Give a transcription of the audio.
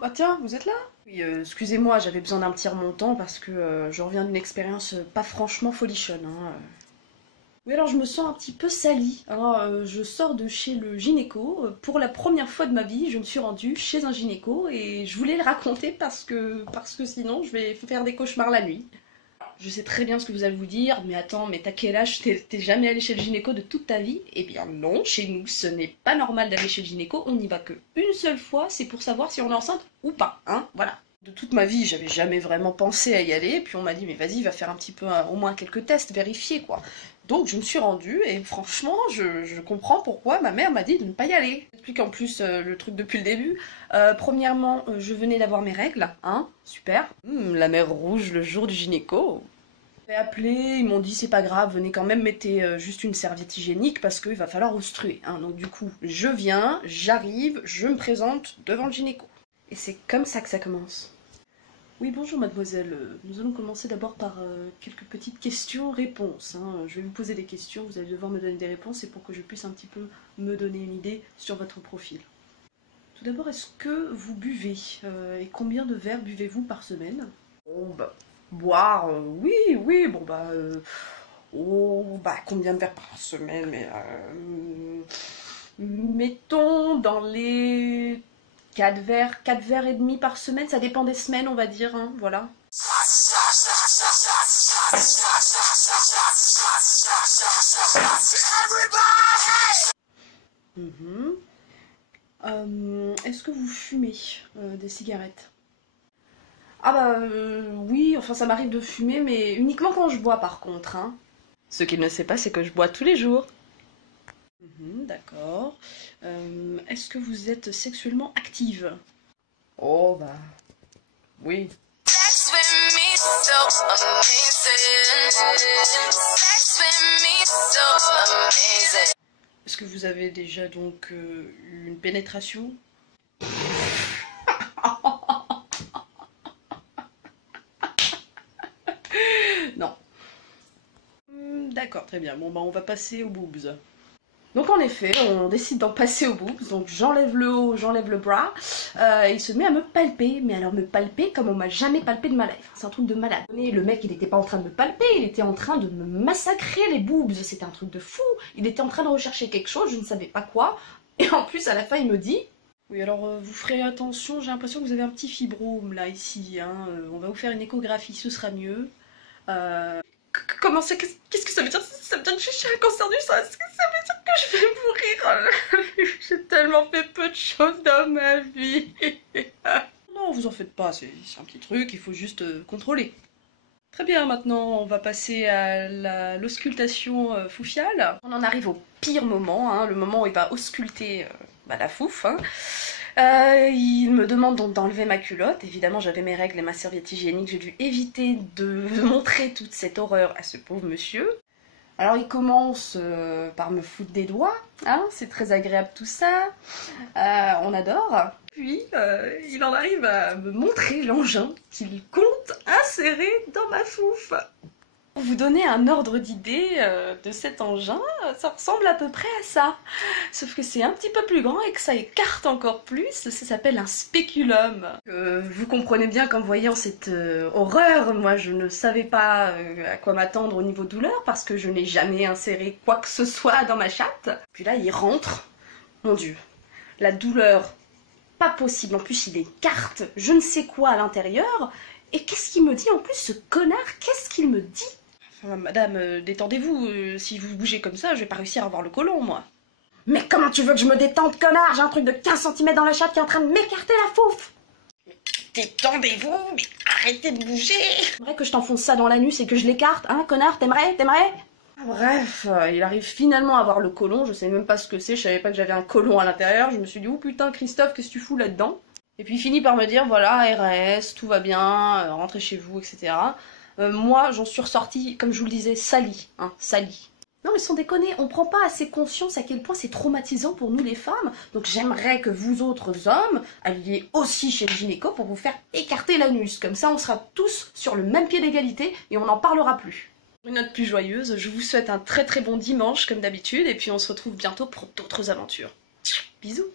bah tiens, vous êtes là? Oui, excusez-moi, j'avais besoin d'un petit remontant parce que je reviens d'une expérience pas franchement folichonne, hein. Oui, alors je me sens un petit peu salie, hein. Je sors de chez le gynéco. Pour la première fois de ma vie, je me suis rendue chez un gynéco et je voulais le raconter parce que sinon je vais faire des cauchemars la nuit. Je sais très bien ce que vous allez vous dire, mais attends, mais t'as quel âge? T'es jamais allé chez le gynéco de toute ta vie? Eh bien non, chez nous, ce n'est pas normal d'aller chez le gynéco, on n'y va que une seule fois, c'est pour savoir si on est enceinte ou pas, hein, voilà. De toute ma vie, j'avais jamais vraiment pensé à y aller, et puis on m'a dit, mais vas-y, va faire un petit peu, au moins quelques tests, vérifier, quoi. Donc je me suis rendue, et franchement, je comprends pourquoi ma mère m'a dit de ne pas y aller. J'explique en plus le truc depuis le début. Premièrement, je venais d'avoir mes règles, hein, super. La mer rouge le jour du gynéco. J'ai appelé, ils m'ont dit c'est pas grave, venez quand même, mettez juste une serviette hygiénique parce qu'il va falloir obstruer, hein. Donc du coup, je viens, j'arrive, je me présente devant le gynéco. Et c'est comme ça que ça commence. Oui, bonjour mademoiselle. Nous allons commencer d'abord par quelques petites questions-réponses, hein. Je vais vous poser des questions, vous allez devoir me donner des réponses et pour que je puisse un petit peu me donner une idée sur votre profil. Tout d'abord, est-ce que vous buvez et combien de verres buvez-vous par semaine? Oh bah, boire, oui, oui, bon bah, oh bah, combien de verres par semaine? Mais mettons dans les 4 verres et demi par semaine, ça dépend des semaines, on va dire, hein, voilà. Mhm. Est-ce que vous fumez des cigarettes? Ah bah oui, enfin ça m'arrive de fumer, mais uniquement quand je bois par contre, hein. Ce qu'il ne sait pas, c'est que je bois tous les jours. D'accord. Est-ce que vous êtes sexuellement active? Oh bah oui. Sex with me so amazing. Sex with me so amazing. Est-ce que vous avez déjà donc eu une pénétration? Non. D'accord, très bien. Bon bah on va passer aux boobs. Donc en effet, on décide d'en passer aux boobs, donc j'enlève le haut, j'enlève le bras, et il se met à me palper, mais alors me palper comme on m'a jamais palpé de ma life, c'est un truc de malade. Le mec il était pas en train de me palper, il était en train de me massacrer les boobs, c'était un truc de fou, il était en train de rechercher quelque chose, je ne savais pas quoi, et en plus à la fin il me dit... Oui alors vous ferez attention, j'ai l'impression que vous avez un petit fibrome là ici, hein. On va vous faire une échographie, ce sera mieux. Comment ça? Qu'est-ce que ça veut dire? Ça veut dire que j'ai un cancer du sein? Est-ce que ça veut dire que je vais mourir? J'ai tellement fait peu de choses dans ma vie. Non, vous en faites pas, c'est un petit truc, il faut juste contrôler. Très bien, maintenant on va passer à l'auscultation foufiale. On en arrive au pire moment, hein, le moment où il va ausculter la fouf, hein. Il me demande donc d'enlever ma culotte. Évidemment, j'avais mes règles et ma serviette hygiénique. J'ai dû éviter de montrer toute cette horreur à ce pauvre monsieur. Alors, il commence par me foutre des doigts. Hein, c'est très agréable tout ça. On adore. Puis, il en arrive à me montrer l'engin qu'il compte insérer dans ma fouf. Pour vous donner un ordre d'idée de cet engin, ça ressemble à peu près à ça. Sauf que c'est un petit peu plus grand et que ça écarte encore plus, ça s'appelle un spéculum. Vous comprenez bien qu'en voyant cette horreur, moi je ne savais pas à quoi m'attendre au niveau douleur parce que je n'ai jamais inséré quoi que ce soit dans ma chatte. Puis là il rentre, mon dieu, la douleur, pas possible, en plus il écarte je ne sais quoi à l'intérieur. Et qu'est-ce qu'il me dit en plus ce connard? Qu'est-ce qu'il me dit? Enfin, madame, détendez-vous, si vous bougez comme ça, je vais pas réussir à avoir le côlon, moi. Mais comment tu veux que je me détende, connard? J'ai un truc de 15 cm dans la chatte qui est en train de m'écarter la fouf! Détendez-vous, mais arrêtez de bouger! J'aimerais que je t'enfonce ça dans l'anus et que je l'écarte, hein, connard? T'aimerais? Bref, il arrive finalement à avoir le côlon, je sais même pas ce que c'est, je savais pas que j'avais un côlon à l'intérieur, je me suis dit, oh putain, Christophe, qu'est-ce que tu fous là-dedans? Et puis il finit par me dire, voilà, RS, tout va bien, rentrez chez vous, etc. Moi, j'en suis ressortie, comme je vous le disais, salie, hein, salie. Non mais sans déconner, on prend pas assez conscience à quel point c'est traumatisant pour nous les femmes, donc j'aimerais que vous autres hommes alliez aussi chez le gynéco pour vous faire écarter l'anus, comme ça on sera tous sur le même pied d'égalité et on n'en parlera plus. Une note plus joyeuse, je vous souhaite un très très bon dimanche comme d'habitude, et puis on se retrouve bientôt pour d'autres aventures. Bisous.